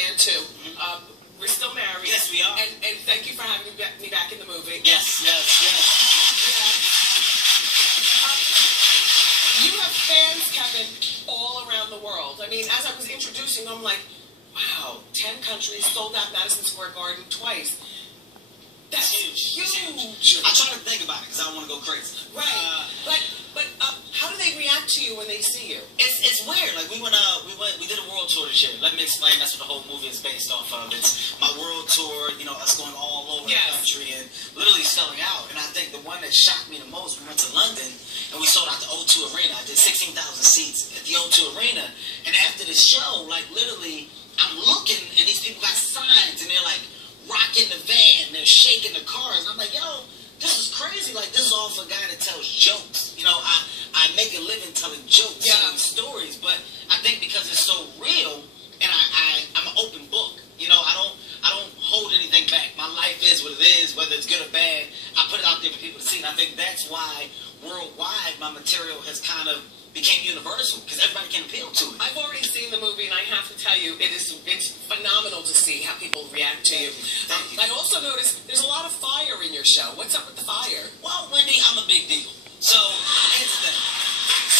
man too. We're still married. Yes, we are. And thank you for having me back in the movie. Yes. You have fans, Kevin, all around the world. I mean, as I was introducing, I'm like, wow, 10 countries, sold out Madison Square Garden twice. That's huge. I try to think about it because I don't want to go crazy. Right. But how do they react to you when they see you? It's weird. Like we did a world tour this year. Let me explain. That's what the whole movie is based off of. It's my world tour. You know, us going all over the country and literally selling out. And I think the one that shocked me the most, we went to London and we sold out the O2 Arena. I did 16,000 seats at the O2 Arena. And after the show, like literally, I'm looking and these people got signs and they're like rocking the van, they're shaking the cars. And I'm like, yo, this is crazy. Like, this is all for a guy that tells jokes. You know, I make a living telling jokes, telling stories. But I think because it's so real, and I'm an open book. You know, I don't hold anything back. My life is what it is, whether it's good or bad. I put it out there for people to see. And I think that's why worldwide my material has kind of became universal because everybody can appeal to it. I've already seen the movie, and I have to tell you, it's phenomenal to see how people react to you. Thank you. I also noticed there's a lot of fire in your show. What's up with the fire? Well, Wendy, I'm a big deal. So here's the thing: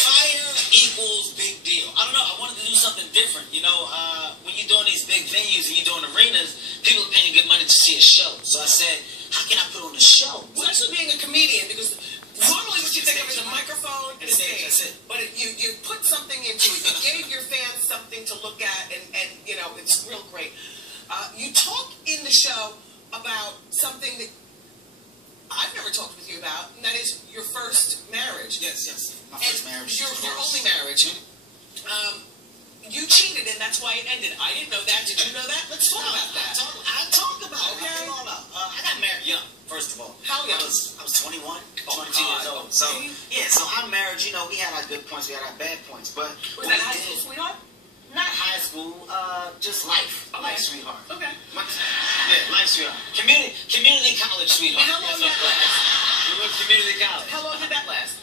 fire equals big deal. I don't know. I wanted to do something different. You know, when you're doing these big venues and you're doing arenas, people are paying good money to see a show. So I said, how can I put on a show? Especially being a comedian, because normally what you think of is a microphone and a stage. That's it. But you put something into it. You gave your fans something to look at, and you know, it's real great. You talk in the show about something that I've never talked with you about, and that is your first marriage. Yes. My first marriage. Your only marriage. You cheated, and that's why it ended. I didn't know that. Did you know that? Let's talk about that. I talk about it. Okay. I got married young, first of all. How young? I was 21, 22 years old. So, yeah, so I'm married. You know, we had our good points, we had our bad points. But was that high school sweetheart? Not high school, just life. Okay. Life sweetheart. Okay. Yeah, life sweetheart. Community college sweetheart. And how long did that last? We went to community college. How long did that last?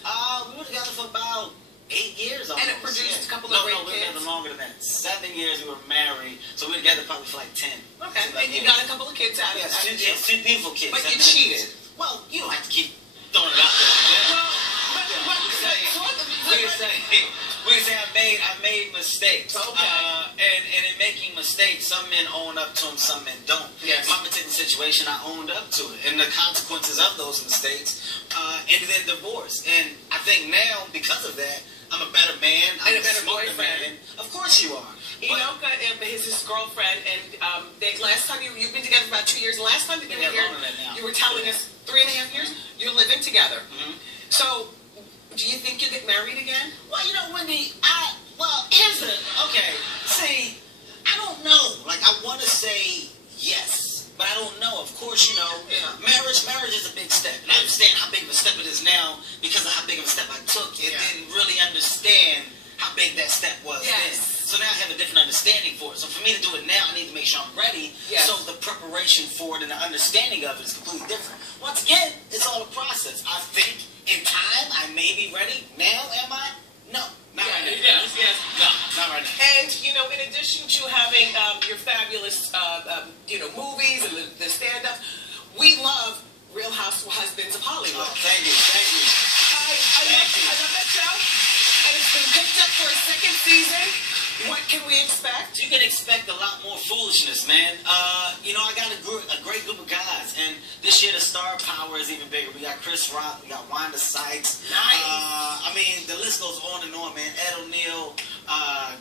We were together for about 8 years almost. And it produced a couple of great we were kids? together longer than that. 7 years we were married, so we were together probably for like 10. Okay, and you got a couple of kids out of it. Two beautiful kids. But you cheated. Well, you don't have to keep throwing it out there. We can say I made mistakes. Okay. And in making mistakes, some men own up to them, some men don't. Yes. My particular situation, I owned up to it. And the consequences of those mistakes ended in divorce. And I think now, because of that, I'm a better man. I'm a better smarter boyfriend. man. Of course you are. Enoka is his girlfriend, and last time you've been together for about 2 years. Last time you were here, you were telling us 3.5 years. You're living together. So, do you think you'll get married again? Well, you know, Wendy, here's the, see, I don't know. Like, I want to say yes, but I don't know. Of course, you know, marriage is a big step. And I understand how big of a step it is now because of how big of a step I took and didn't really understand how big that step was then. So now I have a different understanding for it. So for me to do it now, I need to make sure I'm ready. So the preparation for it and the understanding of it is completely different. Once again, it's all a process. I think in time I may be ready. Now, am I? No. Not right now. Yes. No, not right now. And, you know, in addition to having your fabulous, movies and the stand-up, we love Real Housewives of Hollywood. Oh, thank you. I love that show. And it's been picked up for a second season. What can we expect? You can expect a lot more foolishness, man. You know, I got a great group of guys, and this year the star power is even bigger. We got Chris Rock, we got Wanda Sykes. Nice. I mean, the list goes on and on, man. Ed O'Neill,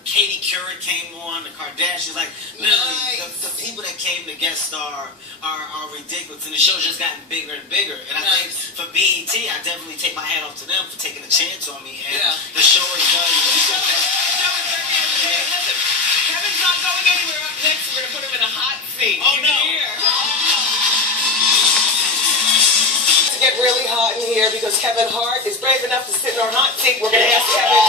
Katie Couric came on, the Kardashians. Like, literally, the people that came to guest star are ridiculous, and the show's just gotten bigger and bigger. And I think for BET, I definitely take my hat off to them for taking a chance on me, and the show is done. Listen, Kevin's not going anywhere. Up next, we're going to put him in a hot seat. Oh, no. To get really hot in here because Kevin Hart is brave enough to sit in our hot seat. We're going to ask Kevin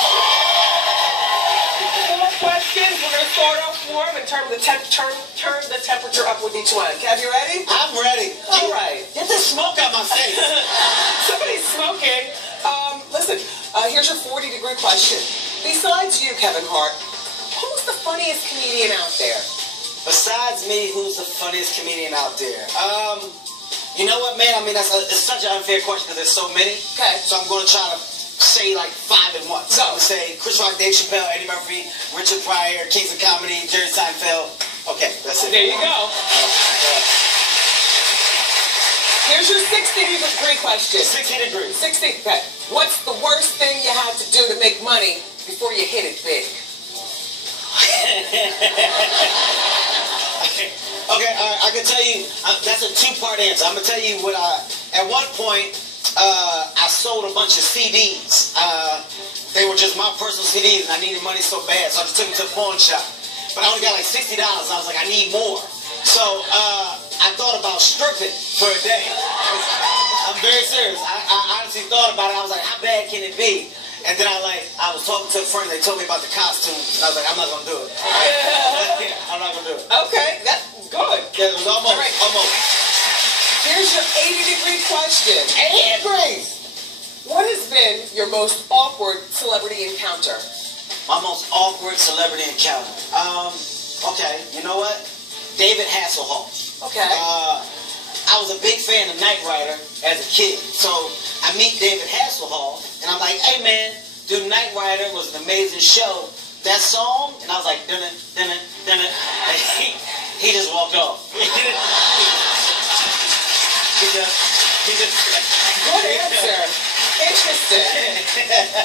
4 questions. We're going to start off warm and turn the temperature up with each one. Kev, you ready? I'm ready. All right. Get the smoke out my face. Somebody's smoking. Listen, here's your 40-degree question. Besides you, Kevin Hart, who's the funniest comedian out there? Besides me, who's the funniest comedian out there? You know what, man? I mean, it's such an unfair question because there's so many. Okay. So I'm going to try to say like 5 at once. Go. I'm going to say Chris Rock, Dave Chappelle, Eddie Murphy, Richard Pryor, Kings of Comedy, Jerry Seinfeld. Okay, that's it. There you go. Here's your 60-degree question. 60 degrees. 60. Okay. What's the worst thing you had to do to make money before you hit it big? Okay, I can tell you, that's a 2-part answer. I'm going to tell you what at one point, I sold a bunch of CDs. They were just my personal CDs, and I needed money so bad, so I just took them to the pawn shop. But I only got like $60, and I was like, I need more. So I thought about stripping for a day. I'm very serious. I honestly thought about it. I was like, how bad can it be? And then I was talking to a friend. They told me about the costumes. And I was like, I'm not going to do it. I'm not going to do it. Okay, that's good. Yeah, it was almost. Right. Almost. Here's your 80-degree question. 80 degrees. What has been your most awkward celebrity encounter? My most awkward celebrity encounter. Okay, you know what? David Hasselhoff. Okay. I was a big fan of Knight Rider as a kid. So I meet David Hasselhoff, and I'm like, hey man, dude, Knight Rider was an amazing show. That song, and I was like, dun it, dun it, dun it. He just walked off. He just Good answer. Interesting.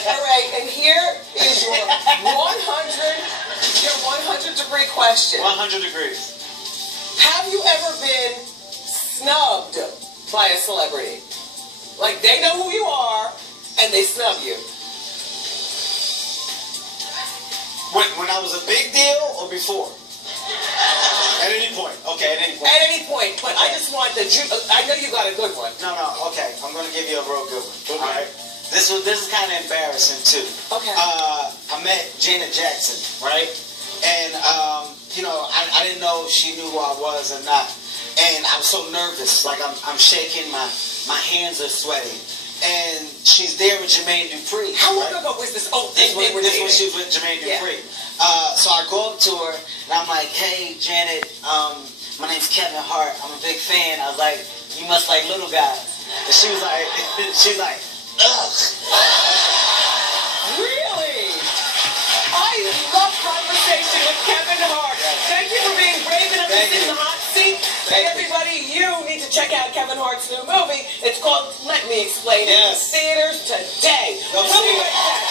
All right, and here is your 100-degree question. 100 degrees. Have you ever been snubbed by a celebrity? Like, they know who you are, and they snub you. When I was a big deal or before? At any point. Okay, at any point. At any point, but I just want the I know you got a good one. No, okay. I'm going to give you a real good one. Okay. All right. This is kind of embarrassing, too. Okay. I met Janet Jackson, right? And, I didn't know if she knew who I was or not. And I was so nervous. Like, I'm shaking. My hands are sweating. And she's there with Jermaine Dupri. How long ago was this? Oh, this when she was with Jermaine Dupri. So I go up to her, and I'm like, hey, Janet, my name's Kevin Hart. I'm a big fan. I was like, you must like little guys. And she was like, ugh. Really? I love conversation with Kevin Hart. Thank you for being brave enough to sit in the hot seat. And everybody, you need to check out Kevin Hart's new movie. It's called Let Me Explain. It in theaters today. We'll be right back.